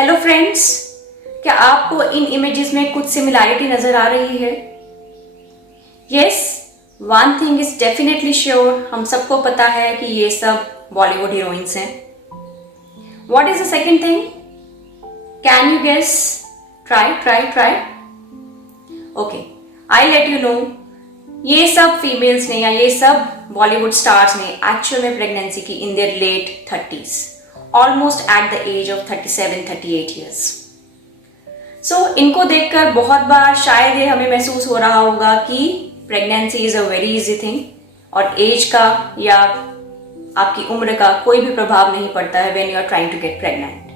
Hello friends, क्या आपको इन images में कुछ सिमिलैरिटी नजर आ रही है? Yes, one thing is definitely sure, हम सबको पता है कि ये सब बॉलीवुड हीरोइंस हैं. What is the second thing? Can you guess? Try. Okay, I let you know. ये सब फीमेल्स ने या ये सब बॉलीवुड स्टार्स ने एक्चुअल में प्रेगनेंसी की in their late 30s, almost at the age of 37-38 years. So इनको देखकर बहुत बार शायद ये हमें महसूस हो रहा होगा कि pregnancy is a very easy thing और एज का या आपकी उम्र का कोई भी प्रभाव नहीं पड़ता है when you are trying to get pregnant.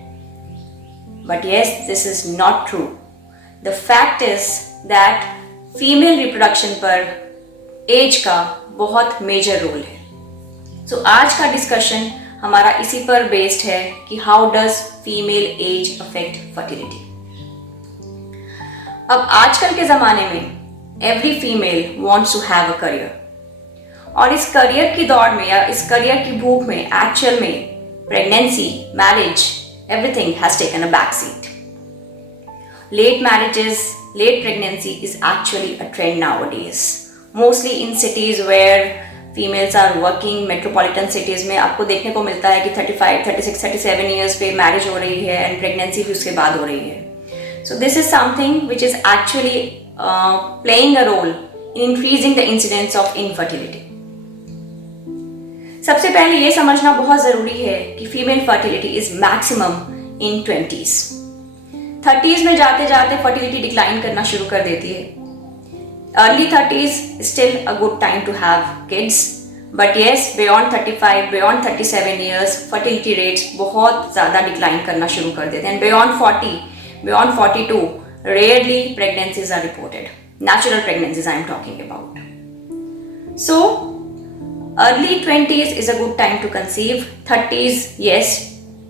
But yes, this is not true. The fact is that female reproduction पर एज का बहुत मेजर रोल है. सो आज का डिस्कशन हमारा इसी पर बेस्ड है कि how does female age affect fertility. अब आजकल के ज़माने में every female wants to have a career और इस करियर की दौड़ में या इस करियर की भूख में एक्चुअल में pregnancy, marriage, everything has taken a back seat. Late marriages, late pregnancy is actually a trend nowadays. Mostly in cities where females are working, metropolitan cities में आपको देखने को मिलता है कि 35, 36, 37 years पे मैरिज हो रही है एंड प्रेगनेंसी भी उसके बाद हो रही है. So this is something which is actually playing a role in increasing the incidence of infertility. सबसे पहले ये समझना बहुत ज़रूरी है कि female fertility is maximum in 20s. 30s में जाते जाते फर्टिलिटी डिक्लाइन करना शुरू कर देती है. Early 30s still a good time to have kids, but yes beyond 35, beyond 37 years fertility rates बहुत ज़्यादा डिक्लाइन करना शुरू कर देते हैं. Beyond 40, beyond 42 rarely pregnancies are reported. Natural pregnancies I am talking about. So early 20s is a good time to conceive. 30s yes,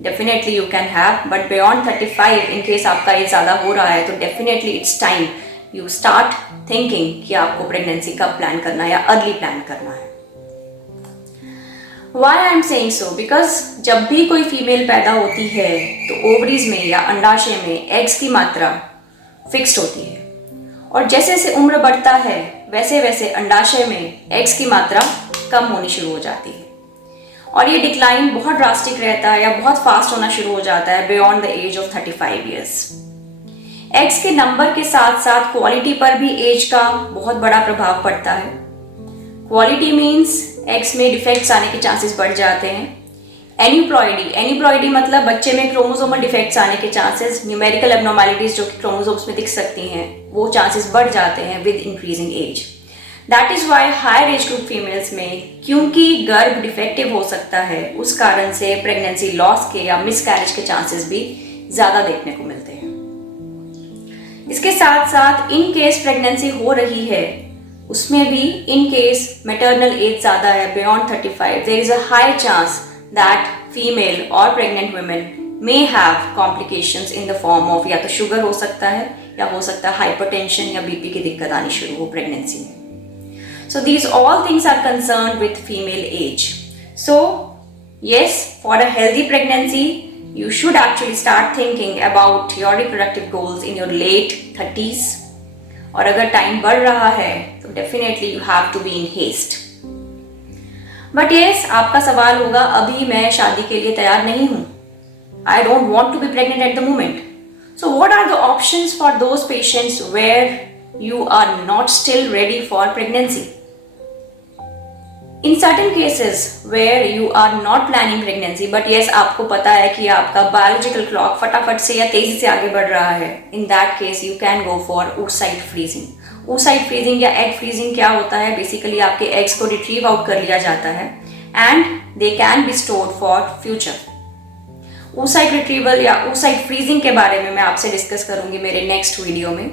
definitely you can have, but beyond 35 in case आपका ये ज़्यादा हो रहा है तो definitely it's time you start thinking कि आपको pregnancy कब प्लान करना है या अर्ली प्लान करना है. Why I am saying so? Because जब भी कोई फीमेल पैदा होती है तो ओवरीज में या अंडाशय में एग्स की मात्रा फिक्स्ड होती है और जैसे जैसे उम्र बढ़ता है वैसे वैसे अंडाशय में एग्स की मात्रा कम होनी शुरू हो जाती है और ये डिक्लाइन बहुत ड्रास्टिक रहता है या बहुत फास्ट होना शुरू हो जाता है beyond the age of 35 years. Eggs के नंबर के साथ साथ क्वालिटी पर भी एज का बहुत बड़ा प्रभाव पड़ता है. क्वालिटी मीन्स एग्स में डिफेक्ट्स आने के चांसेस बढ़ जाते हैं. एनीप्लॉइडी मतलब बच्चे में क्रोमोसोमल डिफेक्ट्स आने के चांसेस, न्यूमेरिकल एब्नॉर्मैलिटीज जो कि क्रोमोसोम्स में दिख सकती हैं, वो चांसेस बढ़ जाते हैं with increasing age. That is why higher age group females में क्योंकि गर्भ डिफेक्टिव हो सकता है उस कारण से प्रेगनेंसी लॉस के या मिसकैरेज के चांसेस भी ज़्यादा देखने को मिलते हैं. इसके साथ साथ इन केस प्रेगनेंसी हो रही है उसमें भी इन केस मैटरनल एज ज़्यादा है beyond 35, there is a high chance that female और pregnant women may have complications in the form of या तो शुगर हो सकता है या हो सकता है हाइपरटेंशन या बीपी की दिक्कत आनी शुरू हो प्रेगनेंसी में. So these all things are concerned with female age. So yes, for a healthy pregnancy, you should actually start thinking about your reproductive goals in your late 30s. और अगर time बढ़ रहा है तो definitely you have to be in haste. But yes, आपका सवाल होगा अभी मैं शादी के लिए तैयार नहीं हूँ. I don't want to be pregnant at the moment. So what are the options for those patients where you are not still ready for pregnancy? In certain cases where you are not planning pregnancy, but yes आपको पता है कि आपका biological clock फटाफट से या तेजी से आगे बढ़ रहा है, in that case you can go for oocyte freezing. oocyte freezing या egg freezing क्या होता है? Basically आपके eggs को retrieve out कर लिया जाता है and they can be stored for future. oocyte retrieval या oocyte freezing के बारे में मैं आपसे डिस्कस करूंगी मेरे नेक्स्ट वीडियो में.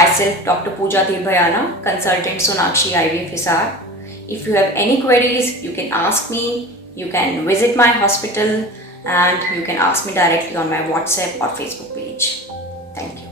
Myself Dr. Pooja Dhirbayana, consultant Sonakshi IVF Hisar. If you have any queries, you can ask me, you can visit my hospital and you can ask me directly on my WhatsApp or Facebook page. Thank you.